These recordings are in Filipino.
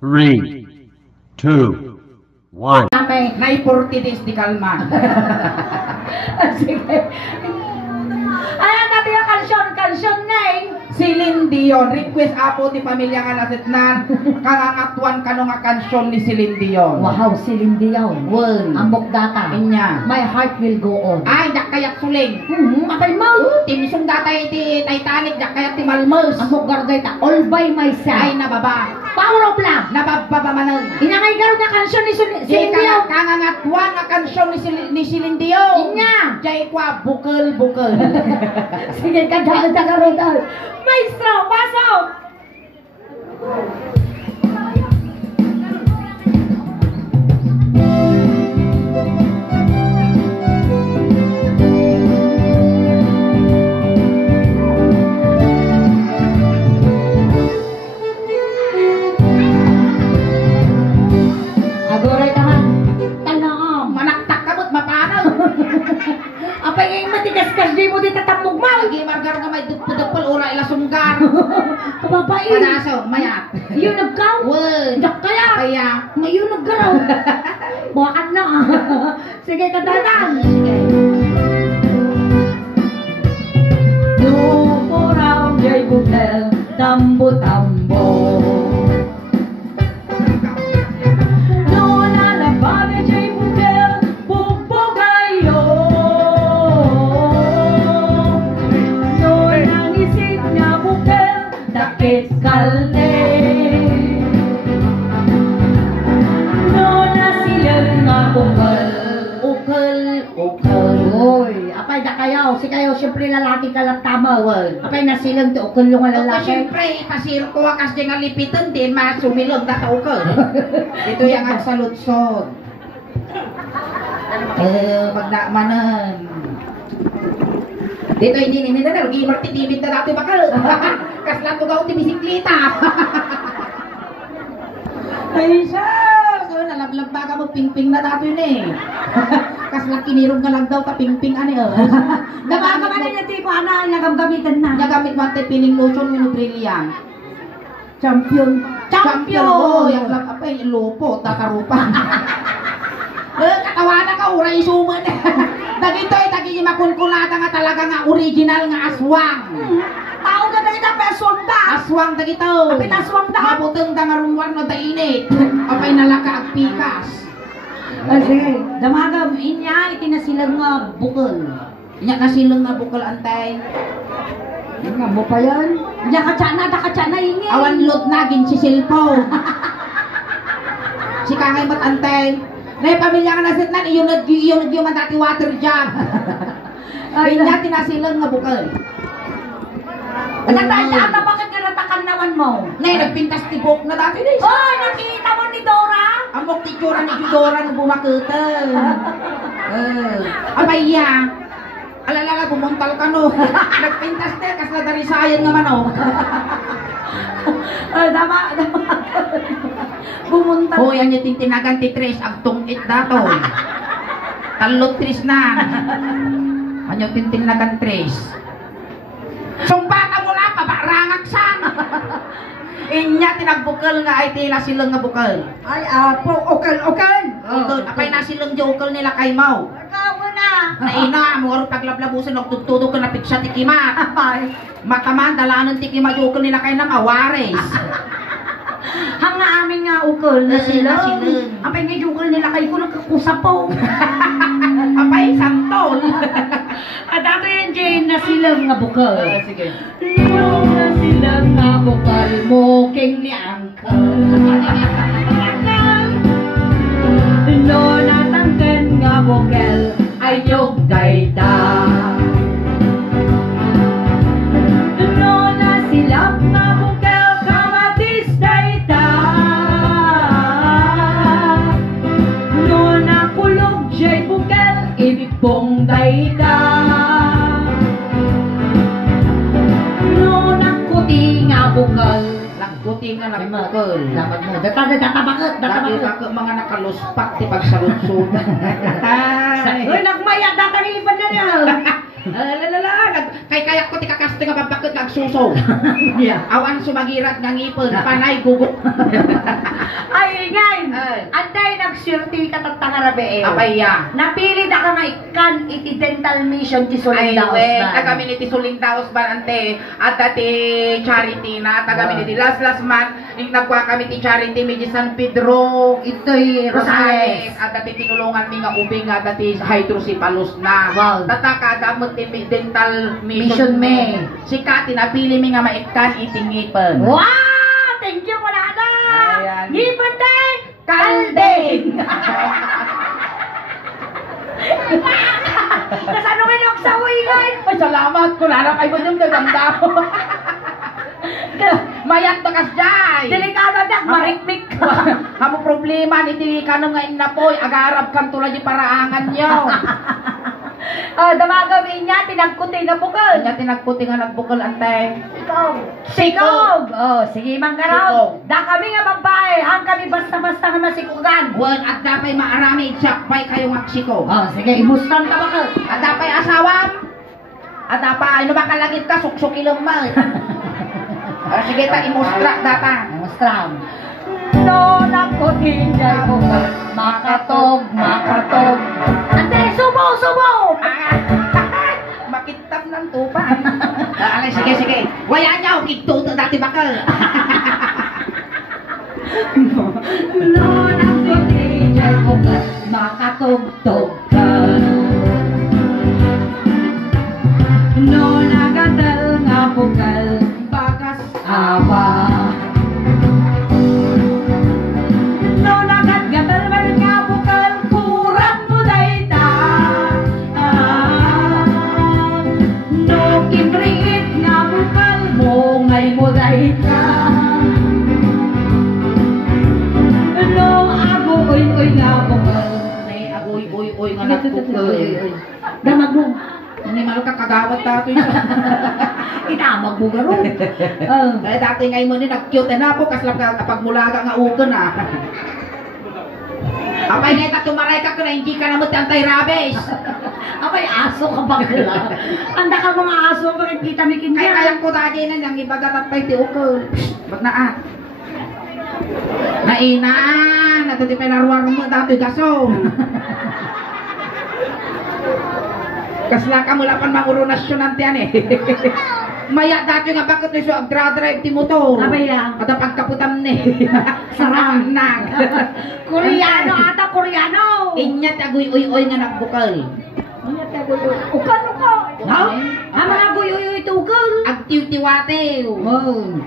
3, 2, 1. Nay 40 days di kalma. Sige. Ayan natin yung kansyon ngay. Celine Dion, request apo ti pamilya nga nasitnan, kangangatuan kano nga kansyon ni Celine Dion. Wow, Celine Dion. Well, Amok data. Inya. My heart will go on. Ay, dak kayak suling. Apay mo. Timisong datay ti Titanic, dak kayak ti Malmos. Amok gargay ta. All by myself. Ay, nababa. Power of love. Nababa manan. Inangay garo nga kansyon ni Celine Dion. Kangangatuan nga kansyon ni Celine Dion. Inya. Jay kwa bukal. Sige, kadaan ta garo daw. Maestro, pasok! Agoray naman. Tanong. Manaktak ka mo't mapanaw. Apa yung matigas-gas di mo di tatapog mo? Lagi margar nga may dugpul ora ila sunggar. Kababain. Panaso, mayat. Yun nagkaw? Word. Dak kaya? Kaya. Ngayon naggaraw. Buwakan na. Sige, kadatan. Nukurang jay bukel, tambo-tambo. Nunalabag jay bukel, bubugayo. Nunangisit nga bukel, dakit kalne. Uy, apay da kayo, si kayo siyempre lalaki ka lang tama. Apay nasilang to ukol yung Ito lalaki. siyempre, pasiro ko wakas di nga lipitan din, masumilog na tao ko. Ito yung ang salutsod. Magdamanan. Dito hindi na lagi martitibid na natin bakal. Kaslan ko gaw ti bisikleta. Ay siya! So, nalablab ba ka mo ping-ping na dato yun eh. Kaslan kinirog na lang daw ka ping-ping ano eh. Nabagaman na natin ko ana, nagagamitan na. Nagamit mo ate piling lotion yung brilliant. Champion. Oh, yung lang apa yung lupo, takarupan. Katawanan ka, uray isuman. Dagito eh, tagi makunkulata nga talaga nga original nga aswang. Tao ka na kita, pesong da. Aswang dagito. Apit aswang da. Mabutang ka nga rumwar no dainit. Apay nalaka ag pikas. Sige, damagam, inya, itinasilang nga bukol. Inya nasilang nga bukal antay. Nga mo pa yan? Inya katsana, ingi. Awan lot nagin si Silpo. Si kangay mat antay. Nay pamilya nga nasitnan, iyon yung dati water jug. Inya tinasilang nga bukal. Ata, bakit ka natakan naman mo? Nay, nagpintas tibok na dati na isa. Oy, nakita mo ni Dora? Amok titsura ni Judora na bumakita. Abaya. Alala bumuntal ka no. Nagpintas na, kas nadarisayan nga mano. Dama. Bumunta. O, yan yung tintinagan ti Tres, agtungit dato. Talot Tres na. Ano yung tintinagan Tres? Sumbata mo na, pabarangak san. Inya tinagbukal nga ay tila silang nga bukal. Ay, okal. Apay na silang jokal nila kay Mau. Ikaw mo na. Naina, mo paglablabusan og tutudog ka na piksa ti Kima. Ay. Mataman dalanan ti Kima jokal nila kay nang awares. Hanga amin nga ukol na sila. Nasilang. Apay nga ukol nila kay ko nagkakusapaw. Apay santol. At ato yung Jane na silang nga bukal. Sige. Nung na silang nga bukal mo king ni Uncle. No natanggan nga bukal ay yung gayda. No na silap nga bukal kamatis dayda. No na kulog jay bukal ibig pong dayda. No na kuti nga bukal. Lagkuti nga nagbukal. Dapat mo. Databakot. Dati ka mga nakaluspak ti pagsalutsod. Uy, nagmaya. Datang iban na niya. Kay kayak ko ti kakas gusto nga babakit kag suso. Yeah. Awan sumagirat nga ngipon, panay gugo. Ay, ingay. Ay. Antay nagsurti ka tatangarabe eh. Apaya. Napili na ka nga ikan iti dental mission ti Ay, Solindaos we, ba? taga miniti Sulindaos ba ante, at dati charity na, taga miniti last month, yung nagwa kami ti charity, medyo San Pedro, Ito'y Rosales, Rosales. at dati tinulungan mi nga ubing nga dati hydrocephalus na. Wow. Tataka damot ti dental Mission mission me. Si Kati napili mi nga maikan itingipan. Wow! Thank you, wala na! Ayan. Ngipon din! Kalding! Kasano nga lang sa uingay? Ay, salamat ko na kay mo yung naganda ko. Mayat na kasjay. Delikado na, marikmik. Kamu problema ni di kanong nga inapoy, agarab kan tulad yung paraangan nyo. Damagawin niya, tinagkuti nga bukal. Kanya tinagputi nga nagbukal ante. Sikog! Oh, sige, manggaraw. Sikog. Da kami nga babae, hang kami basta-basta nga masikugan. Wan, at dapay maarami, sakpay kayong aksiko. Oh, sige, imustan ka bakal. At dapay asawam. At dapay, ano ba kalagit ka, suksok ilummal. Sige ta, imustra data. Mustram. No, nakutin niya ko makatog, makatog. Ante, subo, subo! Makitap ng tupan. Alay, sige, sige. Waya niya, kituto dati bakal. No, nakutin niya ko makatog-tog ka. No, nagadal nga bukal, Bagas. awa. No, nagadal man nga bukal, kurang mo dayta. No, kimriit nga bukal, mongay mo dayta. No, agoy-oy nga bukal. May agoy-oy-oy nga nagtukol. Damag mo. Hindi malo ka kagawat tato isa. Itamag mo garo. Dahil dati ngayon mo ni nag-cute na po kaslap ka kapag mulaga nga ukan ah. Apay ngayon ka tumaray ka na hindi ka na anti-rabies. Abay, aso ka ba kala? Anda ka mga aso, bakit kita mikin Kaya niya? kaya ko dati na nang ibagat at pay ti ukol. Ba't na ah? Nainaan, natutipay na ruwar mo dati gaso. Kasla ka mula pan mangurunasyon nantiyan eh. Maya dati nga bakit niso agdra-drive ti motor. Abay lang. At pagkaputam ni. Sarang. Nang. Koreano ata, Koreano! Inya taguy-uy-uy nga nagbukal. Ukano ka? Ha? Ang mga guyoyoy tugal. Agtiw-tiwatew. Oh.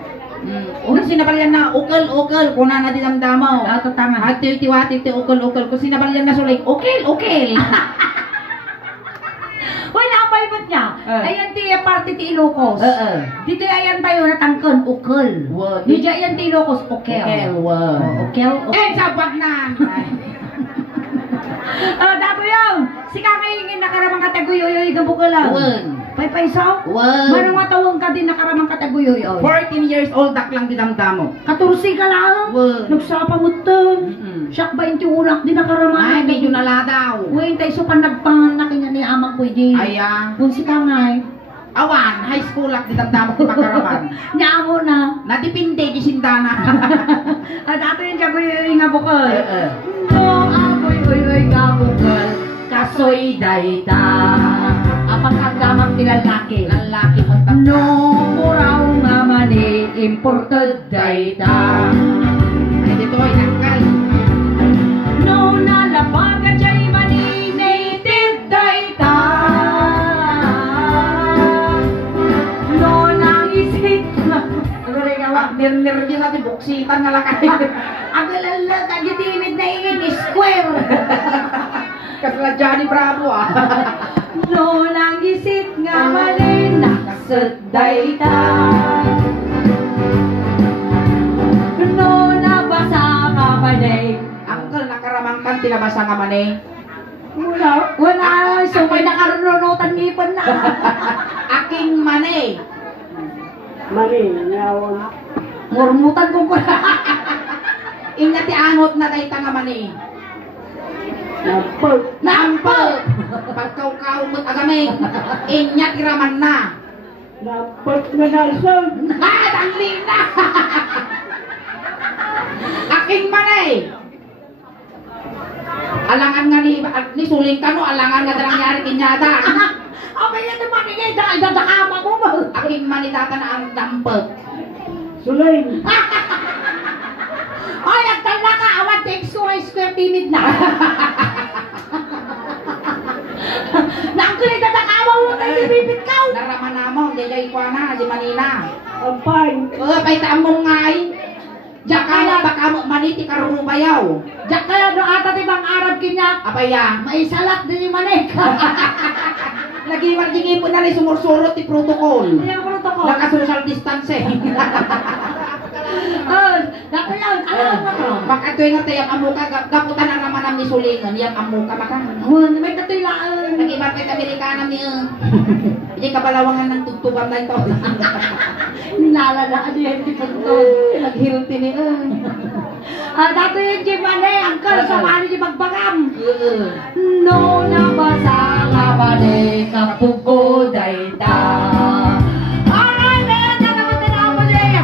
Kung sinabalyan na ukal-ukal, kung na di damdamaw. Ato tama. Agtiw-tiwatew ti ukal-ukal, kung sinabalyan na sulik, ukil-ukil. Wala ang palibot niya. Ayan ti parte ti Ilocos. Dito ayan tayo natangkan, ukal. Wow. Dito ayan ti Ilocos, ukel. wow. Ukel, Eh, sabag na! Dato yung, si kakahingin nakaramang kataguyoyoy ka bukala. Wan. Pay saw? Wan. Manong matawang ka din nakaramang kataguyoyoy. 14 years old, daklang dinamdamo. 14 ka lang. Wan. Nagsapa mo to. Siyak 21 din nakaramang. Ay, medyo naladaw. Uy, tayo so panagpangan na kanya ni amang pwede. Ayan. Kung si Kangay, Awan, high school ak dinamdamo ko makaraman. niya mo na. Nadipinde di sindana. At ato yung kaguyoyoy nga bukal. Eh. No, amoy uy nga bukal. Kasoy dayta. Apang kagamang tilalaki. Lalaki mo No, muraw nga mani, imported dayta. Ay, dito ay nakal. No, nalabaga jay mani, native dayta. No, nangisik na. Nir-nir din natin buksitan nga lakay. Ang lalala, kagidimid na ingin, square. Kasla Johnny Bravo ah. No, nangisik nga mani, nakasaday ta. No, nabasa ka mani. Angkol nakaramangkan tinabasa nga man eh. Wala, so may nakarunutan ngipon na. Aking man eh. Murmutan ko ko na. Inya ti angot na day nga man eh. Nampel. Pagkaw-kaw mo't agamay. Inya ti raman na. Dapat na nasag. Dali na! Aking manay! Alangan nga ni suling ka no, alangan nga nangyari kinyada. Okay na naman eh, dahil dadakama mo ba? Aking manitata na ang dampag. Sulain. Ay, nagtala ka, awan text ko ay square timid na. Nakulit dadakama mo tayo bibit ka. Naraman na mo, jajay kwa na, di manina. Ampay. Pay taamong ngay. Diyak kaya baka mo maniti karunong bayaw. Diyak kaya no ata tibang Arab kinyak. Apaya. May salat din yung manik. Nagiwar dingin po na rin sumursurot ti protocol. Hindi ang protocol. Naka-social distancing. Dako yun, alam mo to. Baka ito yung tayo amuka, gaputan ang ramanam ni Sulingan, yung amuka maka. May katilaan. Nag-ibar kayo Amerikanam ni Hindi kabalawangan ng tugtubang na ito. Nilalaan niya hindi punto. Naghilti ni Dato yung Jimane, angkal, sa mani di magbagam. Oo. No nabasa nga ba de kapugoday ta. Ay, na naman tinapos niya.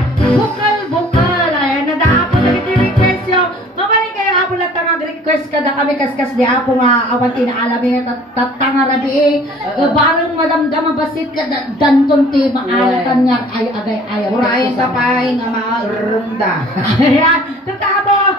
Bukal, ayan, nadaapon na kita request yun. Mabalik kayo hapon na tanga request kada kami kaskas di apo nga awan tinaalami na tatanga rabi eh. Barang madamdam mabasit ka danton ti maalatan nga ay agay ayaw. Murahin sa pahay nga maarunda. Ayan, tatabo.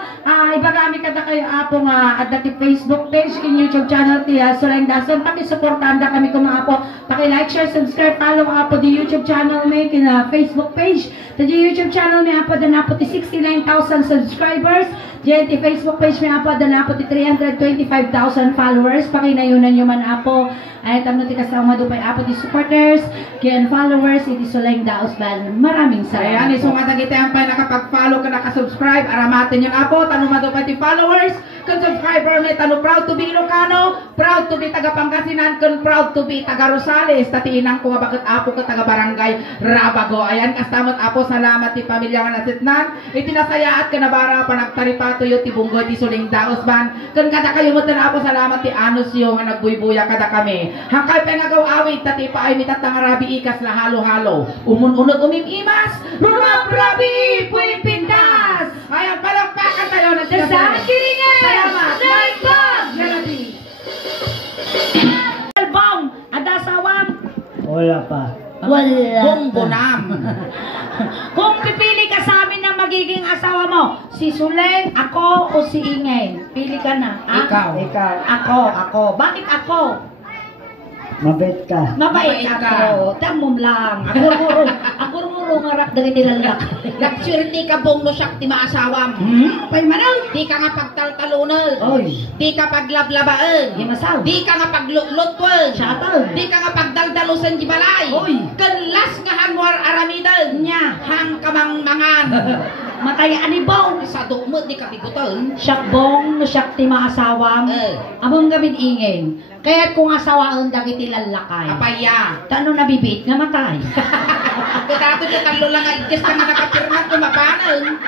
Ibagami kada kayo apo nga at dati Facebook page kin YouTube channel ti Sulang Dason. Pakisuportahan da kami kung mga apo. Paki-like, share, subscribe, follow apo di YouTube channel may kin Facebook page. Di YouTube channel may apo dan apo ti 69,000 subscribers. Di Facebook page may apo dan apo ti 325,000 followers. Pakinayunan nyo man apo. Ay tamno ti kasama do pay apo ti supporters, ken followers iti Sulang Daosban. Maraming salamat. Ayan, iso nga tagitayan pa nakapag-follow ka nakasubscribe. Aramatin yung apo, tanong pa ti followers. Kung subscriber may tanong proud to be Ilocano, proud to be taga Pangasinan, kung proud to be taga Rosales. Tatiinang ko bakit apo ka taga Barangay Rabago. Ayan, kastamot apo, salamat ti pamilya nga nasitnan. Itinasayaat ka na bara pa nagtaripato yung ti Bunggoy ti Suling Daosban. Kung kada kayo mo apo, salamat ti Anos yung nga nagbuybuya kada kami. Hangkay pengagaw awit, tati pa ay mitatang rabi ikas na halo-halo. Umun-unod umimimas, rumap rabi, puwing pintas. Ayan, palakpakan tayo ng Sa kiringan! Salamat! Nagpag! Galabi! Albong! Adasawam! Wala pa. Wala. Bumbunam! Kung pipili ka sa amin ng magiging asawa mo, si Sulen, ako o si Ingay? Pili ka na. Ah? Ikaw. Ikaw. Ako. Bakit ako? Mabait ka. Mabait Mabait ka. ako. Tamom lang. Ako rurong ngarak dari nilalak. Nagsurti ka bong no siyak ti maasawam. Pay manang. Di ka nga pagtaltalunod. Oy. Di ka paglablabaan. Himasaw. Di ka nga paglulutwan. Siyataw. Di ka nga pagdaldalusan di balay. Oy. Kanlas nga hanwar aramidan. Nya. Hang kamang mangan. Matay anibong. Sa dukmo di ka bigutan. Siyakbong no siyak ti maasawam. Among gabin ingay. Kaya kung asawaan dagiti lalakay. Apaya. Tano nabibit nga matay. Kadato ka talo lang nga ikas ka nga nakapirmat kumapanan.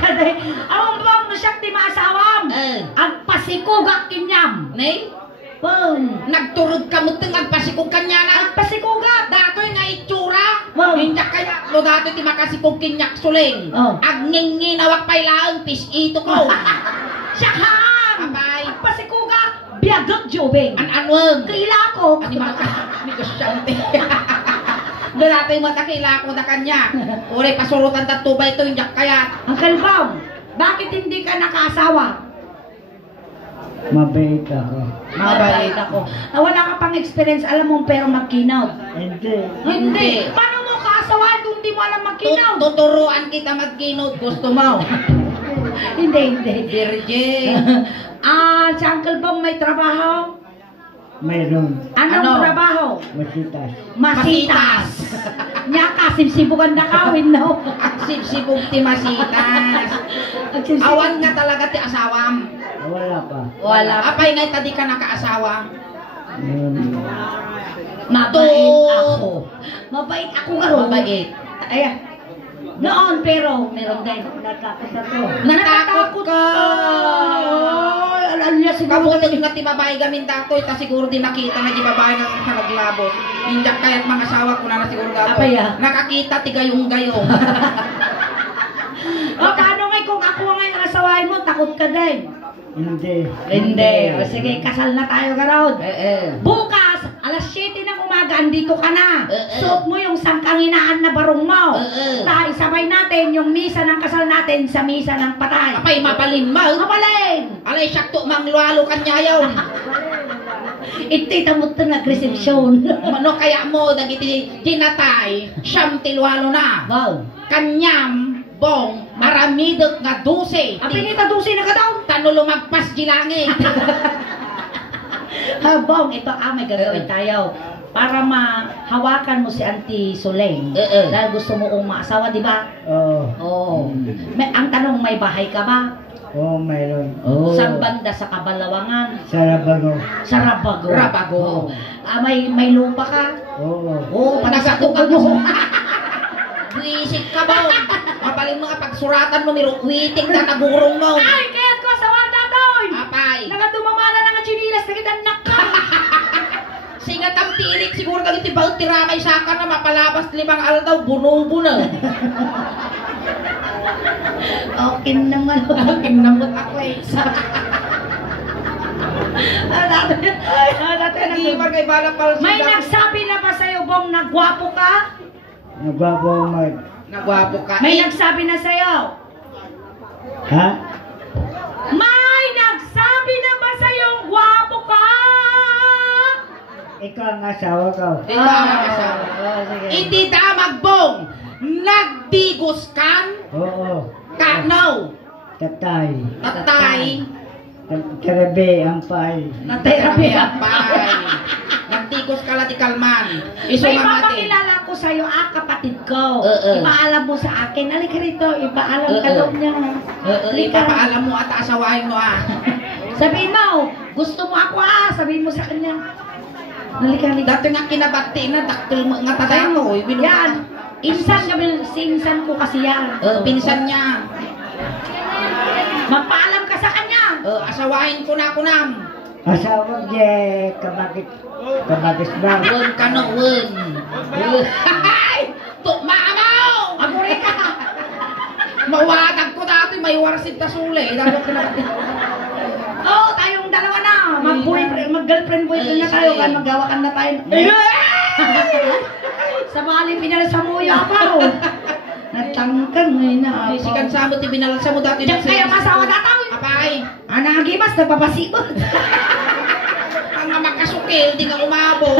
Kaday, among bang no siyak ti maasawam. Ang pasikugak kinyam. Nay? Boom. Nagturod ka mo tengag pasikog kanya na. Ang pasikugak. Datoy nga itsura. Wow. Hindak kaya lo dato ti makasikog kinyak suling. Oh. Agningi nawak pay laang pis ito ko. Siyakam. Apay. Ang pasikugak. Biagot jobeng. An-anwag. Kaila ko. Ani maka negosyante. Do dato yung mata kaila ko na kanya. Ore pasurutan tatubay ito hindak kaya. Ang kalbaw. Bakit hindi ka nakaasawa? Mabait ako. Mabait ako. Wala ka pang experience, alam mo pero magkinaw. Hindi. Hindi. Paano mo kaasawa kung di mo alam magkinaw? Tuturuan kita magkinod. Gusto mo? Hindi. Virgin. Si Uncle Bong may trabaho? Mayroon. Anong Ano? trabaho? Masitas. Masitas. Nya kasibsibugan na kawin, no? Sibsibog ti masitas. Awan nga talaga ti asawam. Wala pa. Wala. Apay nga tadi ka nakaasawa. Mayroon. Mabait ako. Mabait ako garo. Mabait. Ayan. Noon pero meron din. Natakot ako. Natakot ka. Alam niya siguro Kabuti nga ti babae gamin datoy, ta siguro din nakita na ti babae nga sa naglabot. Hindi kaya't mga asawa ko na siguro datoy. Apay, ah. Nakakita ti gayong-gayong. O, paano ngay kung ako ngay ang asawain mo, takot ka din? Hindi. Hindi. O, sige, kasal na tayo, Garod. Eh. Bukas, alas 7 ng umaga, andito ka na. Suot mo yung sangkanginaan na barong mo. Tayo, sabay natin yung misa ng kasal natin sa misa ng patay. Apay, mapalin mo. Kapalin! Alay, sakto, manglualo kanya yaw. Itita mo ito nag-reception. Ano kaya mo, nagiti tinatay, siyam tilwalo na. Wow. Kanyam, bong, maramidot nga 12. Ang pinita 12 na ka daw. Tano lumagpas di langit. Habang ito may gagawin tayo para mahawakan mo si Auntie Soleng. Dahil gusto mo kong maasawa, di ba? Oo. Oo. Ang tanong, may bahay ka ba? Oo, mayroon. Sa banda sa Kabalawangan? Sa Rabago. Sa Rabago. Rabago. May lupa ka? Oo. Oo, Nagatukan panasatukan mo. mo. Buisit ka ba? Mapaling mga pagsuratan mo ni Witing na nagurong mo. Ay, kaya't ko sa wanda doon! Apay. Nakadumamala na nga chinilas, nakidanak ka! Singat ang tilik, siguro naging tibaw tiramay sa akin na mapalabas 5 aldaw, bunubo na. Okay naman. Kinamot ako eh. Nag-ibar kay Bala Palsi. May nagsabi na ba sa'yo, Bong, na gwapo ka? Nagbago mag... Nagwapo ka. May nagsabi na sa'yo? Ha? May nagsabi na ba sa'yo, gwapo ka? Ikaw ang asawa ko. Ikaw ang asawa. sige. Hindi damagbong. Nagdigos kan. Oo. Kanaw. Tatay. Tatay. Karabi ang pay. Naterapi ang Pay. Nagdigos ka lati kalman. May Isunga mati. papakilala ko sa'yo, kapatid ko. Oo. Ipaalam mo sa akin. Halika rito, ipaalam ka Oo. daw niya. Halika. Ipapaalam mo at asawahin mo ah. Sabihin mo, gusto mo ako sabihin mo sa kanya. Halika, halika. Dati nga kinabati na daktil mo nga taday mo. Yan. Insan kami, sinsan ko kasi yan. Pinsan niya. Magpaalam ka sa kanya. Asawahin ko na kunam. Asawa niya, kabakis ba? Wen ka no, wen. Tukmaamaw! Ako rin ka. Mawadag ko dati, may warsid ta sule. Dalo ka na. Oo, tayong dalawa na. Mag-girlfriend-boyfriend na tayo. Kan magawakan na tayo. Sa maling pinalasamuya pa. Natangkan mo na ako. Sikan sa mo, tibinalasa mo dati. Diyan kaya masawa dataw. Apay. Anagimas, nagpapasibot. Ang makasukil, di ka umabo.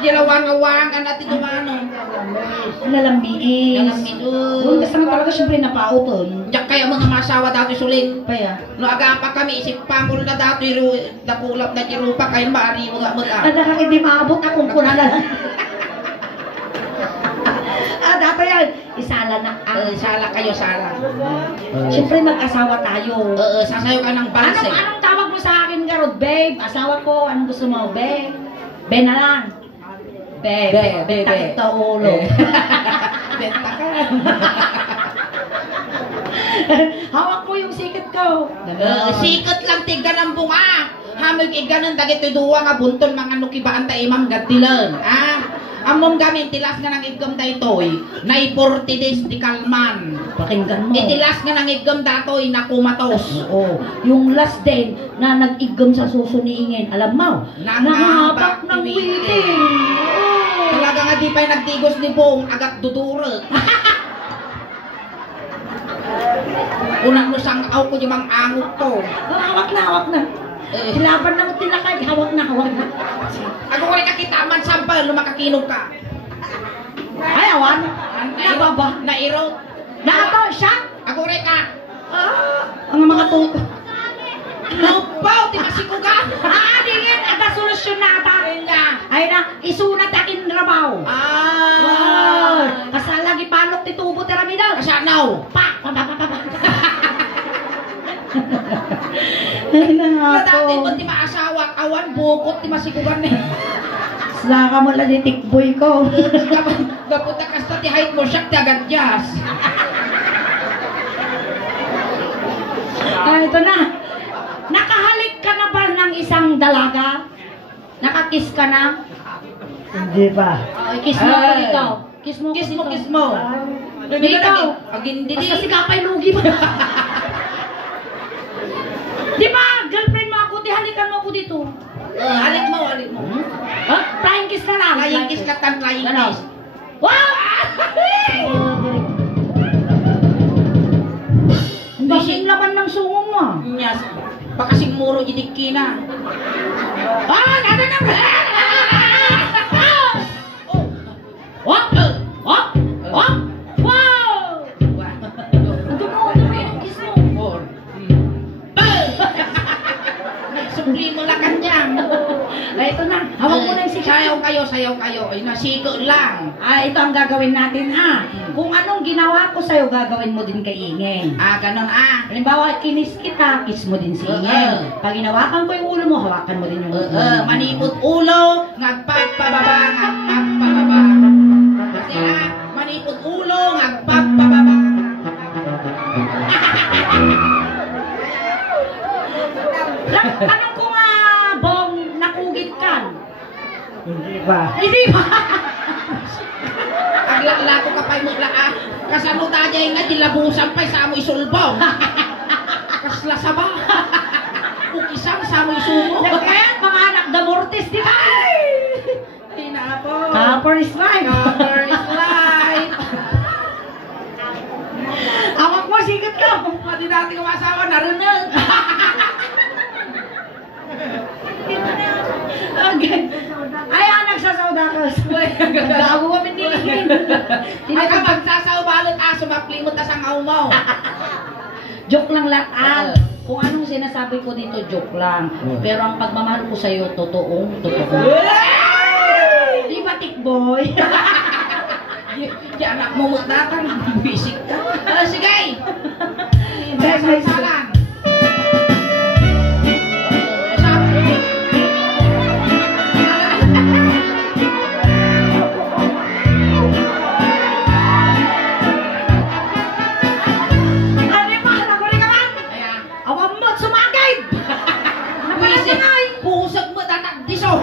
Dilawang-awang, natin dumano. Nalambiis. Nalambiis. Buntas naman talaga siyempre napauton. Diyan kaya mga masawa dati sulit. Kaya. No agapa kami isip pangul na dati nakulap na tirupa kayo maari mo ga mag-a. Anak hindi maabot akong kuna na lang. Dapat yan. Isala na. Sala kayo, sala. Siyempre mag-asawa tayo. Sasayo ka ng balse. Anong tawag mo sa akin, Garod? Babe, asawa ko. Anong gusto mo? Babe? Be na lang. Be. Takip ta ulo. Benta ka. Hawak mo yung sikat ko. Sikat lang tiga ng bunga. Hamig iganon dagiti duwa nga bunton mga nukibaan ta imam gadilan. Amom gamin tilas nga nang igam daytoy. Nay 40 days di kalman. Pakinggan mo. Itilas nga nang igam datoy nakumatos. Oo. Yung last day na nag-igam sa susuniingin, alam mo, nangahabak ng waiting. Talaga nga di pa'y nagdigos ni Bong, agak dudurot. Unang mo sang aw ko yung mga angot to. Hawak na. Silaban na mo tinakay, hawak na. Ako ko rin kakitaman sampal, lumakakinog ka. Ay, awan. Nababa. Nairot. Naato siya. Ako rin ka. Ang mga tuko. Lupaw, di masikuga. Dingin, ada solusyon na ata. Ay na, isunat akin rabaw. Kasal lagi panok ti tubo ti Ramidon. Kasanaw. Pa. Ay na Dati ako. ko ti maasawa, awan, bukot, ti masikugan eh. Slaka mo lang ni tikboy ko. Gaputa kasta ti height mo, siyak ti agad jas. Ito na. Nakahalik ka na ba isang dalaga? Nakakiss ka na? Hindi pa. Ay, kiss mo ako dito. Kiss mo, Kiss dito. mo, kiss mo. Dito. Agin Basta didi. si Kapay lugi mo. Di ba, girlfriend mo ako, di halikan mo ako dito. Halik mo, halik mo. Ha? Flying kiss na lang. Flying kiss ka tan, flying Ano? kiss. Wow! Ang daming laman ng sungo mo. Ah. Nyas. Pakasing muro jidik kina. Ano na? Wop! Wop! Wop! Wow! Ano mo yung kiss mo? Four. Supli mo lang kanyang. Ay, ito na. Hawak mo na yung sikat. Sayaw kayo, sayaw kayo. Ay, nasigo lang. Ito ang gagawin natin, Kung anong ginawa ko sa'yo, gagawin mo din kay Ingeng. Ganon Halimbawa, kinis kita, kiss mo din si Ingeng. Pag hinawakan ko yung ulo mo, hawakan mo din yung ulo mo. Manipot ulo, ngagpagpababa, ngagpagpababa. Kasi manipot ulo, ngagpagpababa. Tanong ko nga, Bong, nakugit ka. Hindi pa. Hindi ba? Agla ko kapay mo la kasano tayo nga dilabusan pa sa mo isulbaw. Kasla saba. Kung isang sa mo isumo. Kaya mga anak da Mortis, di ba? Ay na po. Copper is life. Cover is life. Awak mo, sigat ka. Pati natin ang asawa narinig. Okay. Ay, nagsasawda ka. Gago kami nilin. Ay kapag sasaw balot sumaplimot na sa ngaumaw. Joke lang lahat. Kung anong sinasabi ko dito, joke lang. Pero ang pagmamahal ko sa'yo, totoo. Di ba, tikboy? Di anak mo matatan, bisik ka. Sige! Salang. Awam mo, sumagay! Pusag mo, tatagdiso.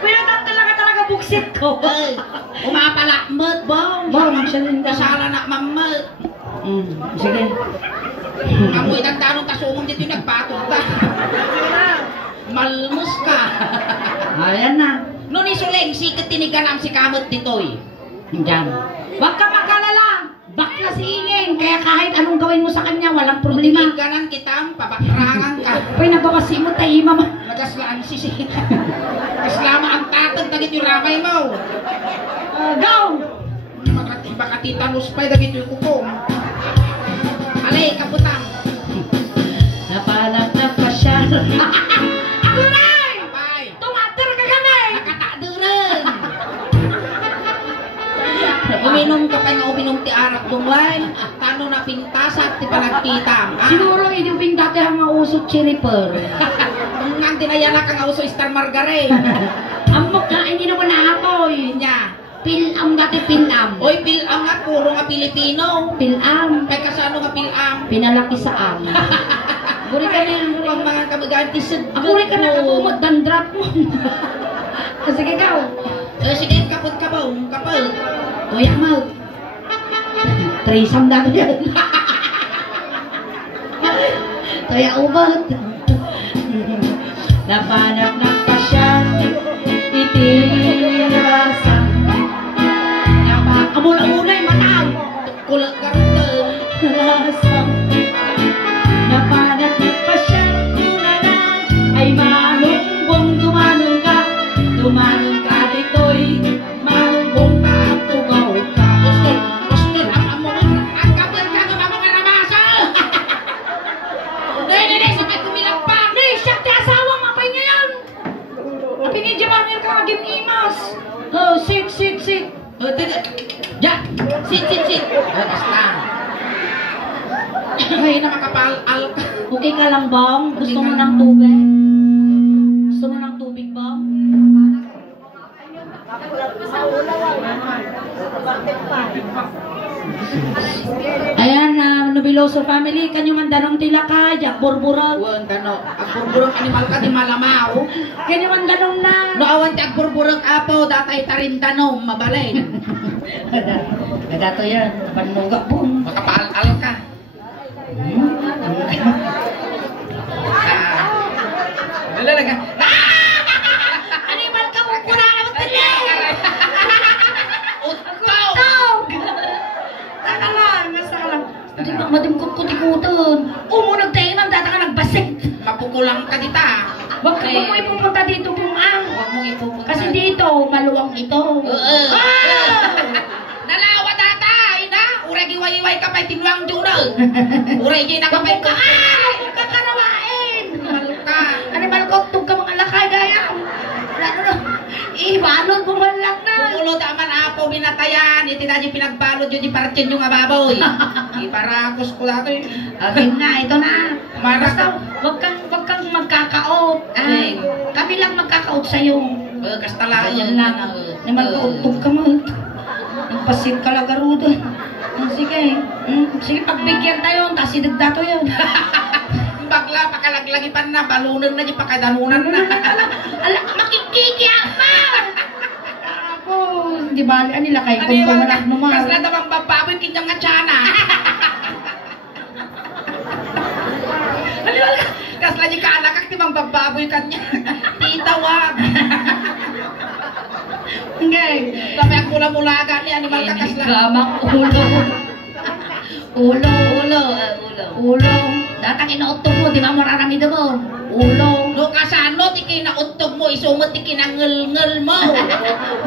Pinatap talaga buksit ko. Umapalakmat, bong. Bong, siya rin ka. Kasala na mamat. Sige. Amoy ng tanong tasumong dito yung nagpatong ta. Malmus ka. Ayan na. Noon isuleng, sikat tiniganam si kamot dito'y. Diyan. Huwag ka makalala. Bakla si Ingeng. Kaya kahit anong gawin mo sa kanya, walang problema. Tiniganan kitang, pabakrangan ka. Uy, nagkakasi mo tayo, mama. Nagaslaan si Sita. Kaslama ang tatag, dagit yung ramay mo. Go! Baka titanos pa'y dagit yung kukong. Alay, kaputang. Napalag na pa siya. Ako na! Bye. Tumater ka kami! Nakataduran. Uminom ka pa nga uminom ti arak dunglan. Tano na pintasak ti palagkitang. Siguro inubing dati ang mausok chiriper. Ang tinayala ka nga uso Star Margaret. Ang mukha, hindi naman naapoy. Nya. Pilam dati pilam. Oy, pilam nga, puro nga Pilipino. Pilam. Kaya kasano nga pilam? Pinalaki sa am. Guri ka na yan. Ang mga kamaganti sa... Guri ka na kakumot, dandrap mo. Sige ka. Sige, kapot ka ba? Kapot. Tuya mo. Trisam dati yan. Tuya ubot. Napanap na pa siya. Itirasan. Amula-mula'y mataw. Kulat ka rin. Lasang. Napanap na pa siya. Kunanan. Ay manumbong dumanong ka. Dumanong ka dito'y. Manumbong ka. Tugaw ka. Gusto, ang amo mo. Ang kapal ka nga mga namasa. Hindi, sabay kumilang pa. Hindi, siya ti asawang mapay niya yan. Pinidyamanir ka agim imas. Oh, sit. Diyan. Sit. Basta. Ay, nakakapal-al ka. Okay ka lang, Bong? Gusto mo ng tubig? Gusto mo ng tubig, Bong? Ayan, Nubiloso family, kanyo mandanong tilaka, jak burburot. Wan tano, agburburok animal ka di malamaw. Kanyo mandanong na. No awan ti agburburok apo datay tarintanom mabalay. Nagato yan, panuga po. Makapaal-al ka. Wala lang ka. Animal ka, ukura na matali. Utaw! Taka lang, nasa ka lang. Hindi ba madimkot ko tikutan. Umunag tayo man, data ka nagbasit. Mapukulang ka dita. Huwag ka mo ipupunta dito kung Huwag mong ipupunta. Kasi dito, maluwang ito. Nalawa data, ina. Uray giway-iway ka pa'y tinwang duna. Uray giy na ka pa'y ka. Huwag ka kanawain. Maluka. Animal ko, tug ka mga lakay gaya. Lalo na, ibalot mo man lang na. Pumulot aman apo binatayan. Iti na di pinagbalot yun di partin yung ababoy. Iparakos ko dato eh. Agim na, ito na. Basta, Wag kang magkakaot. Ay, kami lang magkakaot sa'yo. kastala. Ayan lang. Naman ko, utog ka mo. Nagpasit ka lang garuda. Sige. Sige, pagbigyan tayo. Tapos idagdato yun. Bagla, pakalaglagipan na. Balunan na di pakadanunan na. Ala, makikikya pa! Ako, di ba, anila kayo kung pumanak naman. Kasla damang bababoy kinyang nga tiyana. Kasla di ka anak di mang bababoy kanya. Titawag. Okay. Sabi ang mula-mulaga ni animal ka kasla. Gamang ulo. Ulo. Datang inautog mo, di ba mararami mo? Ulo. No kasano, di kinauntog mo, isungot di kinangel-ngel mo.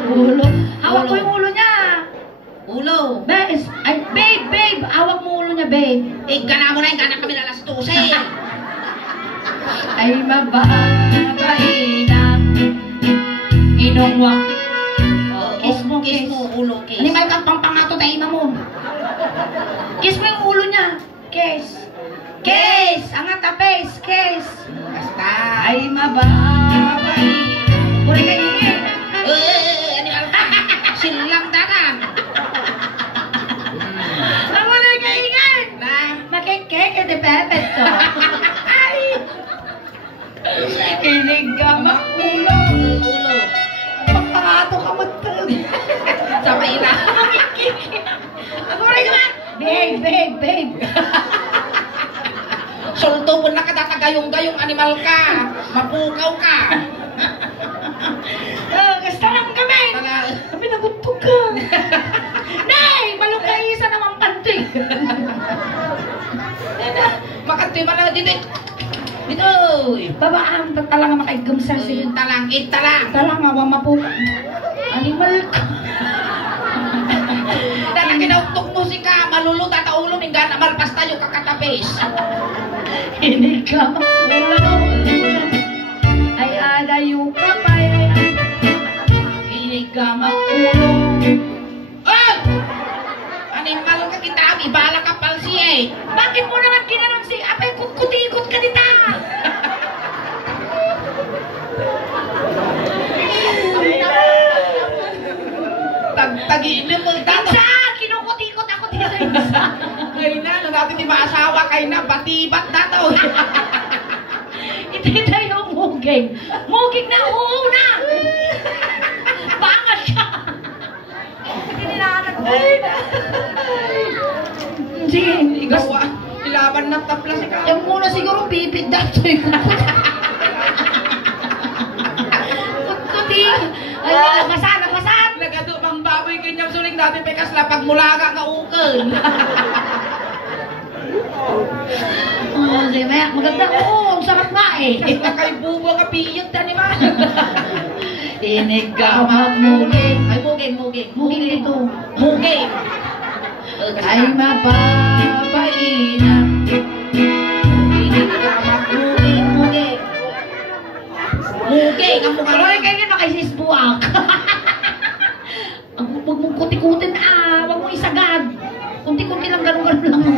Ulo. Hawak ko yung ulo niya. Ulo. Bes, ay, babe, hawak mo ulo niya, babe. Gana mo na yung gana kami na alas 12. Ay, mababay na. Inongwak. Kiss mo, Kiss mo, ulo, kiss. Animal ka pang pangato tayo na mo. Kiss mo yung ulo niya. Kiss. Kiss! Angat na face. Kiss. Basta. Ay, mababay. Puri ka ingin. Animal ka. Silang dagan. Ang wala ka ingin. Na. Makikeke de pepet to. Ay! Kinig ka makulo. Ulo. Pagpangato ka mo to. Sabay na. Ako rin naman. Babe. Sulto mo na katatagayong-gayong animal ka. Mapukaw ka. Gusto lang kami. Tala. Kami nagutog ka. Nay! Malukay isa naman pantig. Makatoy man na dito. Dito. Babaan, talang makaigumsa siya. Talang, talang. Talang awa mapuka. Animal ka. Dala kinautog musika, malulot at ulo, minggana malpas tayo kakatapis. Hinig ka makulo. Ay adayo ka pa. Hinig ka makulo. Oh! Animal ka kita, ibala ka palsi eh. Bakit mo naman ginanon si Apay kutikot ka dita? Tag-tagilin mo dato. Insa! Kinukutikot ako dito insa. Ngayon na, nung natin di maasawa kayo na, batibat dato. Ito yung muging. Muging na una! Banga siya! Hindi nilakanag ko. Sige, Ikaw ah, ilaban na tapla si ka. yung muna siguro bibit dato yung kutkuti. Ay, nagmasan. Nagado mang baboy kanyang suling natin pekas lapag mula ka ukol. Oh, sige, maganda. Oo, ang sarap nga eh. Kasla kay bubo nga piyot na ni ma. Tinig ka magmuging. Ay, muging. Muging dito. Muging. Ay mapapaina. Muging, ang mukha Pero kayo na kay sis buwak. Huwag mong kuti-kutin huwag mong isagad. Kunti-kunti lang, ganun-ganun lang mo.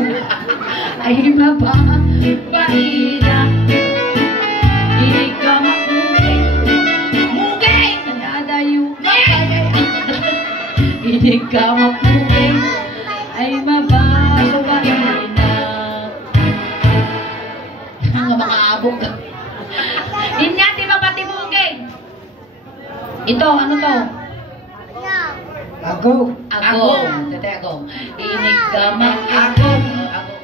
Ay mapapaina. Tinig ka magmuging. muging. Nadadayo ka. Hinig ka mapuking ay mababain na. Ang mga abog ka. Inyati mabatibugin. Ito, ano to? Agong. Agong. Tete agong. Hinig ka mapuking. Agong.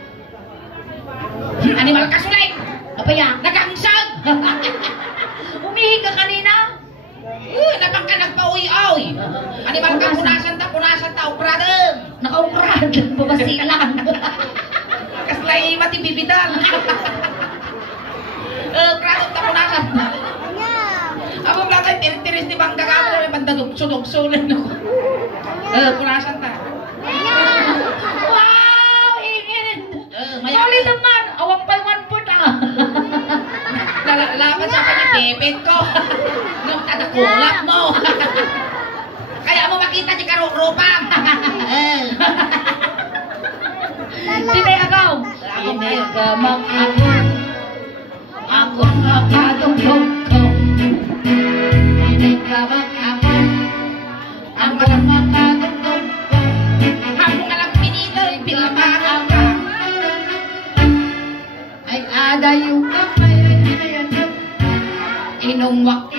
Animal kasulay. Apa yan? Nagangsag. Umihi ka kanina. Napang ka nagpa-uy-uy. Animal ka, punasan ta, ukradan. Naka-ukrad. Babasilan. Kaslay matibibidal. Ukradan ta, punasan. Amo lang kay tiris ni bangga ka mo may pandagog-sunog-sulan ako. Punasan ta. Wow! Ingin! Mali naman! Awang palman po na! Laban sa panipipit ko. Nung tadakulap mo. Kaya mo makita ni karupang. Tinay agaw! Tinay agamang ako. Ako makadungkog ko. Tinay agamang ako. Ako makadungkog ko. Ako nga lang pinito, pinamahan ka. Ay ada yung kapay. Inungwak.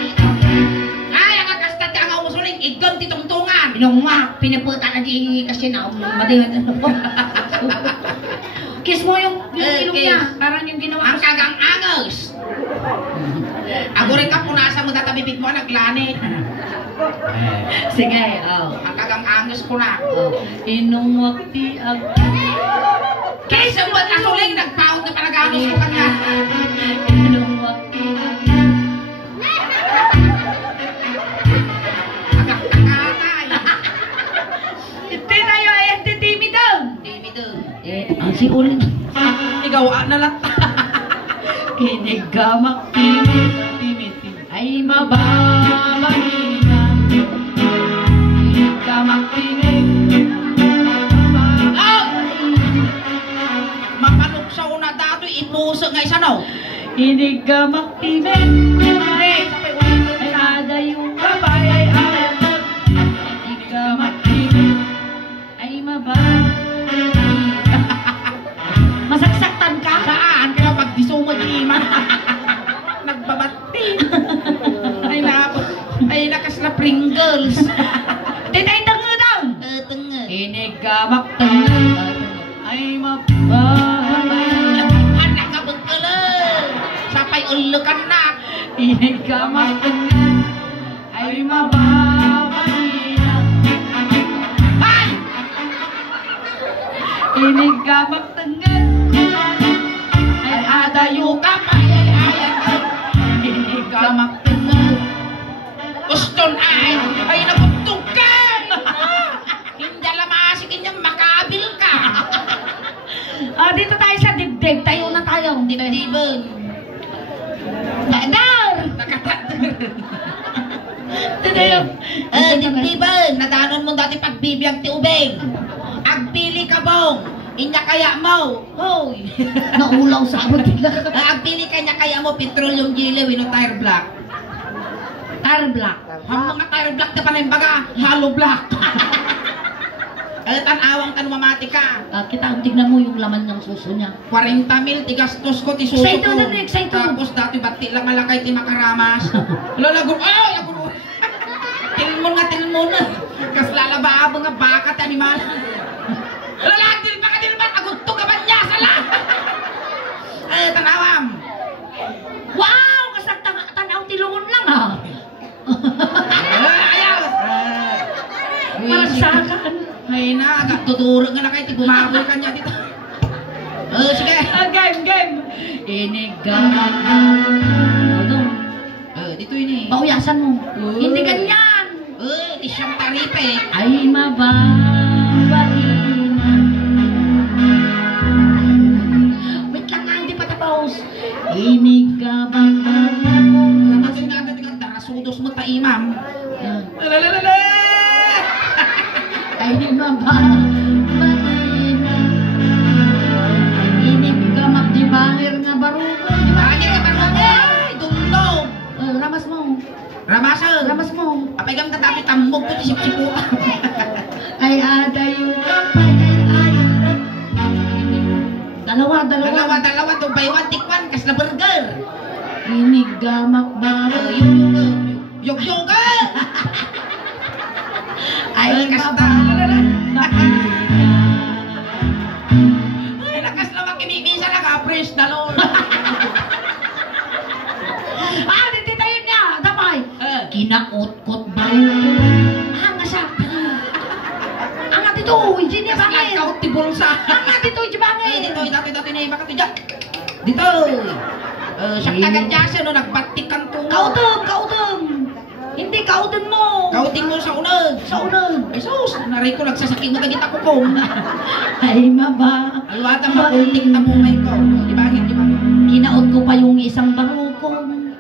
Ay, ang akastad ka nga umusuling, igam titungtungan. Inungwak. Pinaputa na di kasi na madingan na po. Kiss mo yung ilong kiss. niya. Parang yung ginawa Ang kagang angos. Ako rin ka punasan mo tatabibig mo, naglani. Sige, oh. Ang kagang angos ko na. Inungwak di ang... Kaysa mo at asuling, nagpaot na palagamos ko kanya. Inungwak di ang... Agak-agatay. Ito na yung ayan titimido. Timido. Ang si Ulin. Ikaw, na lang. Kinigamak timid. Ay mababahina. Kinigamak timid. Mapanuksaw na dato, inuso nga isa no. Kinigamak timid. Ay ada yung kapay ay alam. Kinigamak timid. Ay mababahina. Masaksaktan ka? Saan? Kaya pag disumod iman. Nagbabati. Ay nakas na Pringles. Tinay tango daw! Tanga. Inigamak tango. Ay mababahina. Anak ka bagkala. Sapay ulukan na. Inigamak tango. Ay mababahina. Ay! Inigamak tango. Ay adayo ka pa. Inigamak tango. Guston ay nabuntog ka. Hindi alam maasikin niya makabil ka. Dito tayo sa dibdib. Tayo na tayo. Dibdibon. Dar! Tayo. Dibdibon. Nadanon mo dati pagbibiyag ti ubeng. Agpili ka bong. Inya kaya mo. Hoy. Naulaw sa abot nila. Agpili ka niya kaya mo petroleum jelly wino tire black. Tire black. Ang mga tire black na pa na yung baga. Hollow black. Tanawang tanumamati ka. Kita tignan mo yung laman ng suso niya. 40 mil, tigastos ko, tisuso Excited ko. na, excited. Tapos dati bati lang malakay ti makaramas. Lalago, ay! Ako, tilmon nga, tilmon na. Kas lalaba nga baka ti animal. Lalagdil pa ka dilman, agutto ka ba niya, sala! Tanawam. Wow! Kasag tanaw tilungon lang ha. Ayaw! Parang sakan. Ay na, agad tuturo nga na kayo, ti bumabol ka niya dito. Sige. Game. Inigamak. Dito yun eh. Pauyasan mo. Hindi ganyan. Isyang taripe. Ay mababahina. Wait lang nga, hindi pa tapos. Inigamak. Kasi nga natin ang darasudos mo ta imam. Ay mababahina. Inigamak di bahir nga barugo. Di Bakit ka pa naman? Ay, dungdong. Ramas mo. Ramasa. Ramas mo. Apay kang tatapi tambog ko ti sipsipo. Dalawa. Dalawa, to buy one, take one, kas na burger. Inigamak ba? Yung Ay, kas baba. na. Ay, nakas na makimibisa lang, praise the Lord. Dito tayo niya. Damay. Kinaot-kot ba? Hanga siya. Angat ito. Hindi niya Kas bangin. nagkaot ti bulsa. Angat ito. Hindi bangin. Dito, dati na yung makatidyak. Dito. Siya tagadya siya no, nagbatik kang tungo. Kautong. Hindi, kautin mo. Kauting mo sa unag. Sa unang. Ay sus, naray ko nagsasaking mo tagit ako kong. Ay, maba. Alwata makunting tamumay ko. Di ba? Kinaot ko pa yung isang barukong.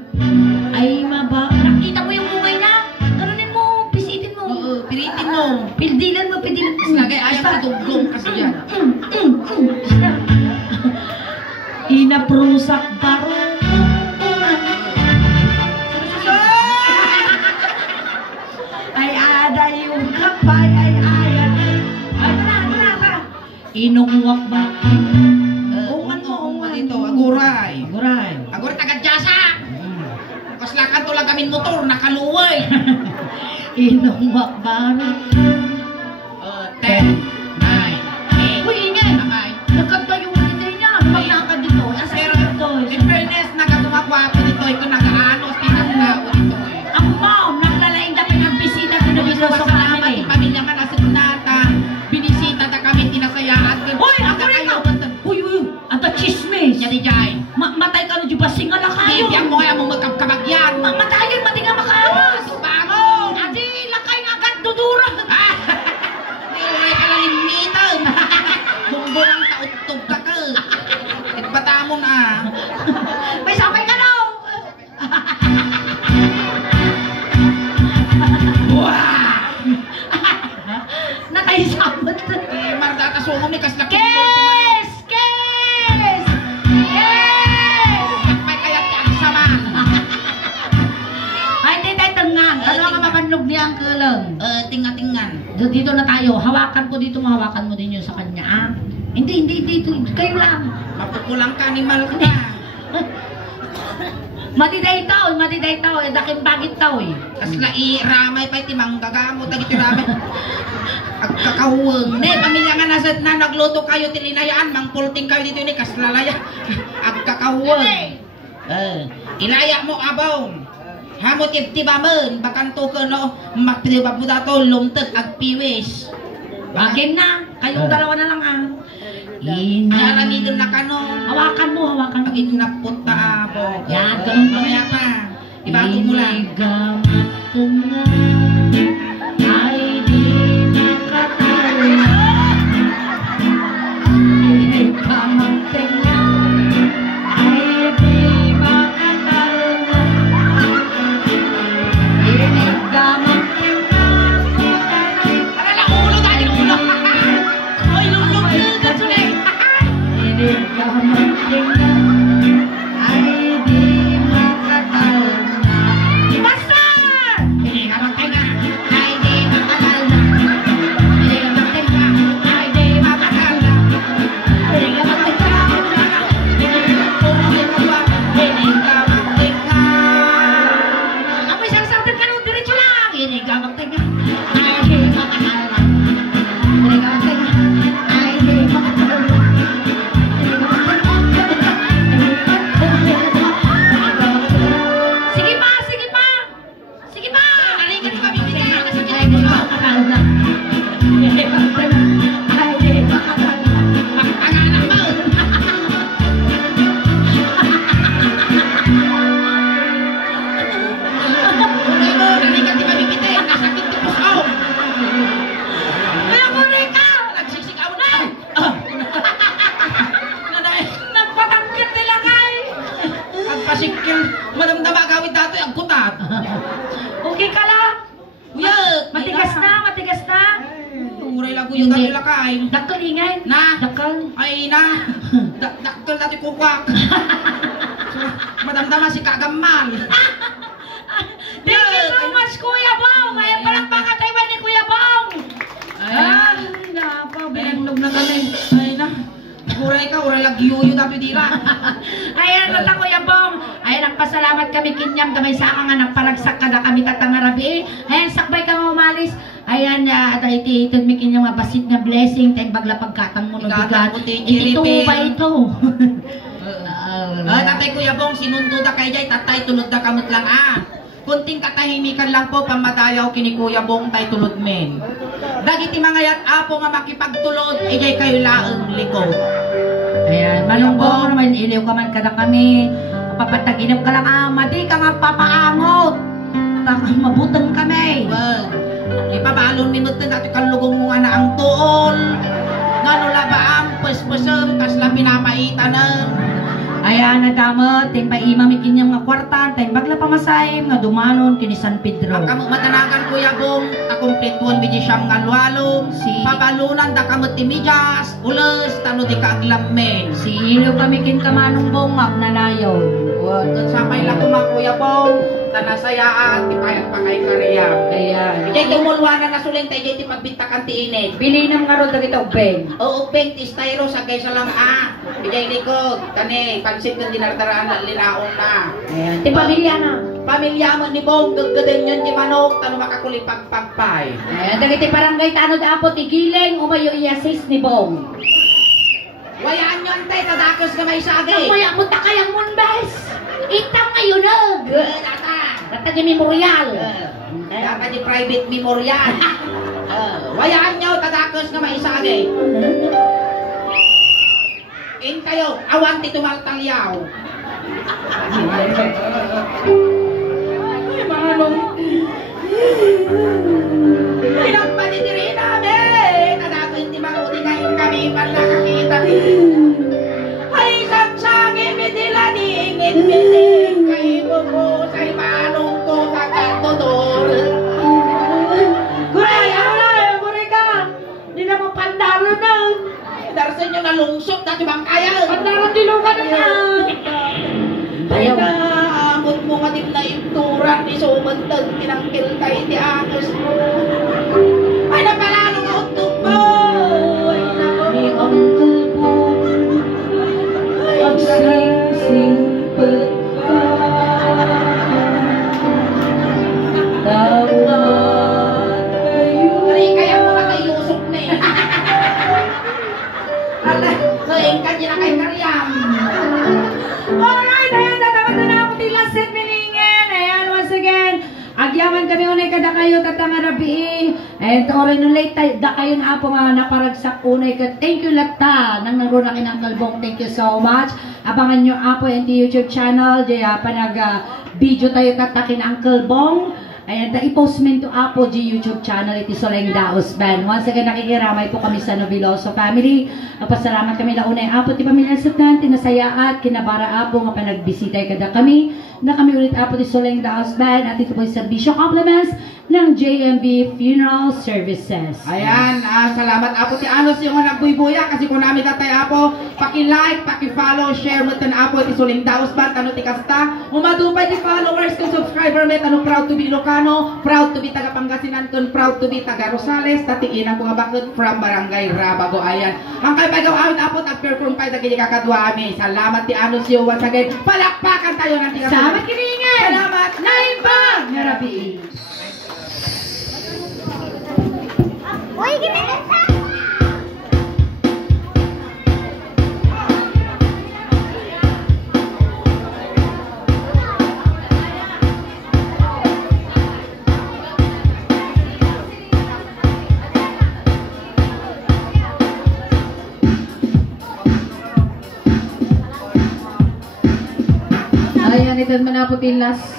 Ay, maba. Nakita mo yung mungay na? Ganunin mo, pisitin mo. Oo, pilitin mo. Pildilan mo. Mas lagay ayaw Basta. na duglong kasi yan. Basta. Inaprusak barukong. Ay, ada yung kapay. Ay, ayan. Ay, tara. Inungwak ba? Ungan dito, aguray. Guray. Aguray tagadyasa. Kaslakan to lang kami motor, nakaluway. Inungwak ba? 10, 9, 8. Uy, ingay! Nakay. Nagkanta yung hindi niya. Magkaka dito. Asa Pero, dito? in fairness, nagatumakwapo dito, ikaw nag-aanos, tinagtao dito eh. Ang mom, naglalaing na pinagbisita ko na dito sa Salamat family. yung pamilya ka nasa nata. Binisita na kami, tinasayaan. Hoy, ako rin ka! Uy, ang chismis! Yan di jay. Matay ka na dyan ba? Singala kayo! Bibiyang mo kaya mo magkabagyan. Matayin, mati nga makaawas! Bangon! Adi, lakay nga agad dudura! Uray ka lang imitan. Bumburang tautog ka ka. Nagbata mo na. May sabay ka daw! Nakaisabot! Mardata sumom ni kaslaki. Kes! Kes! Kes! May kayat ni ang sama. Ay, hindi tayo tengang. Ano ang mapanlog niya ang kulang? Tinga-tingan. Dito na tayo. Hawakan ko dito, mahawakan mo din yun sa kanya. Ah? Hindi. Dito. Kayo lang. Mapukulang ka ni Malka. Matiday tao. Daking bagit tao eh. Kasla ramay pa iti manggagamo. Tagiti ramay. Agkakawang. Ne, pamilya nga nasa na nagluto kayo tilinayaan. Mangpulting kayo dito ni kaslalaya. Agkakawang. Ilaya mo abong. Hamot ibtibaman. Bakanto ka no. Magpilibab mo dato. Lumtag agpiwis. Bagay na. Kayong dalawa na lang ah. Naramidon na ka no. Hawakan mo. Pag inapot na abong. Yan, ganun pa. Mamaya pa. Ibago mo lang. Ay di makatala. Inigamagtenga. Ay di makatala. Inigamagtenga. Alala, ulo tayo, ulo. Ay, lulog na, gatsulay. Inigamagtenga. Ay di makatala. Basta! Hindi ka magtinga. Ay, di makatal na. Hindi ka magtinga. Ay, di makatal na. Hindi ka magtinga. Hindi ka magtinga. Amoy sangsartan ka nung diretso lang! Hindi ka magtinga. Ay, di makatal na. Hindi ka magtinga. Ay, di makatal na. Sige pa! Sige pa! Nalikan ka bibigay kasi Ay, di makakal na. Ay, di makakal na. ang anak mo. Unay mo, nalikan di mabibitay. Nasakit ti puso. Kaya ko rin ka! Nagsisigaw na. Nanay. Nagpatangkit nila kay! Ang pasikil. Madamdama gawin dato ang kutat. Okay ka lang? Uyag. Matigas na! Uray lang yung dati lakay. Dakal ingay! Na. Dakal! Ay na. Daktal dati kukwak. Madamdama si Kagamal. Thank you so much, Kuya Bong! Kaya palang pakataywan ni Kuya Bong! Ay. Napa, binanlog na kami. Ay na. Uray ka, uray lang nagyuyo na dira. Ayan, nata Kuya Bong. Ayan, nagpasalamat kami kinyam gamay sa nga nagparagsak ka na kami tatangarabi. Ayan, sakbay ka mo umalis. Ayan, at ititod mi kinyam nga basit nga blessing tayong bagla pagkatang mo bigat. Ito ba ito? Tatay Kuya Bong, sinundo da kay jay, tatay tulod da kamot lang Kunting katahimikan lang po pamadayaw kini Kuya Bong tay tulod men. Dagiti mga yat apo nga makipagtulod, ijay kayo laeng likod. Ayan, malungbong naman iliw ka man kada kami. Papataginap ka lang madi ka nga papaangot. Mabutang kami. Well, ipabalon minuto natin kalugong mo nga na ang tuol. Ngano la ba ang pespesem kasla pinapaitan Ayan, nagkamot, tayo paimamikin niyang nga kwartan, tayo bagla pamasayim, nga dumanon, kini San Pedro. Ang kamot matanagan Kuya Bong, takumpletuan bidi siyam nga luwalom, pabalunan da kamot timijas, ules, tano di kaaglamen. Si ilo kami kin kamanong bongag na layon. Sapay lang kuma Kuya Bong, tanasayaan, tipayag pa kay Kariyam. Ayan. Ijay tumulwanan na suling tayo, ijay tipagbintakan ti init. Bili ng nga ron dagito, Ben. Oo, peng tistayro sa kaysa lang ijay likod, kani, pansit ng dinardaraan na linaon na. Ayan. Ti pamilya na. Pamilya mo ni Bong, gaggadin yun di manok, tano makakulipagpagpay. Ayan, dagiti barangay tanod apo, tigiling, umayo i-assist ni Bong. Wayaan nyo antay, tadakos ka may sagay. Nakuya mo takayang munbes. Itang ngayon nag. Data di memorial. Data di private memorial. Wayaan nyo, tadakos ka may sagay. In kayo, awan ti tumaltalyaw. Ay, mga nung... Ilang patitiri namin! Tadako hindi makuti ngayon kami pala kakita. Ay, sagsagi, midila dingin-miling. Kayo po sa imanong ko kakatodor. Kuray, ay, ka. Hindi na mo pandaro na. Darsan nyo na lungsok, dati bang kaya? Pandaro dilugan na. Ayaw na, amot mo nga din na imturan ni Sumantag, tinangkil kayo di angas mo. Ay, napalalo nga utog mo! Ay, nako. Ni Uncle Bob, ang sing-singpet ka. Tawad kayo. Ay, kaya mo nga kayo usok na eh. Ala, ngayon ka niya na kay Karyam. Alright, ayan, natamat na ako tila set milingen. Ayan, once again, agyaman kami unay kada kayo tatanga rabi. And oray no late da kayo na po nga naparagsak unay ka. Thank you lata nang nagro na kinang kalbong. Thank you so much. Abangan nyo apo yung YouTube channel. Diya panag video tayo tatakin Uncle Bong. Ayan, i-post min to apo di YouTube channel iti Soleng Daos Band. Once again, nakikiramay po kami sa Nobiloso family. Nagpasalamat kami launay apo ti pamilya Satan, tinasayaat, kinabara apo nga panagbisitay kada kami. Na kami ulit apo ti Soleng Daos Band at ito po yung servisyo compliments ng JMB Funeral Services. Ayan, salamat apo ti Anos yung nagbuybuya kasi kung namin tatay apo, paki-like, paki-follow, share mo tan apo ti Soleng Daos Band, ano ti kasta, umadupay ti followers kung subscriber met, ano proud to be Ilocano, proud to be taga Pangasinan, proud to be taga Rosales, tatiin ang mga bakit from Barangay Rabago. Ayan, ang kay pagaw awit apo nag-perform pa dagiti kakadwa ami. Salamat ti Anos yung once again. Palakpakan tayo ng tigas. Salamat kiningan. Salamat. Naimbang ngarabi. Uy, gini! Ayan, ito man na po tilas.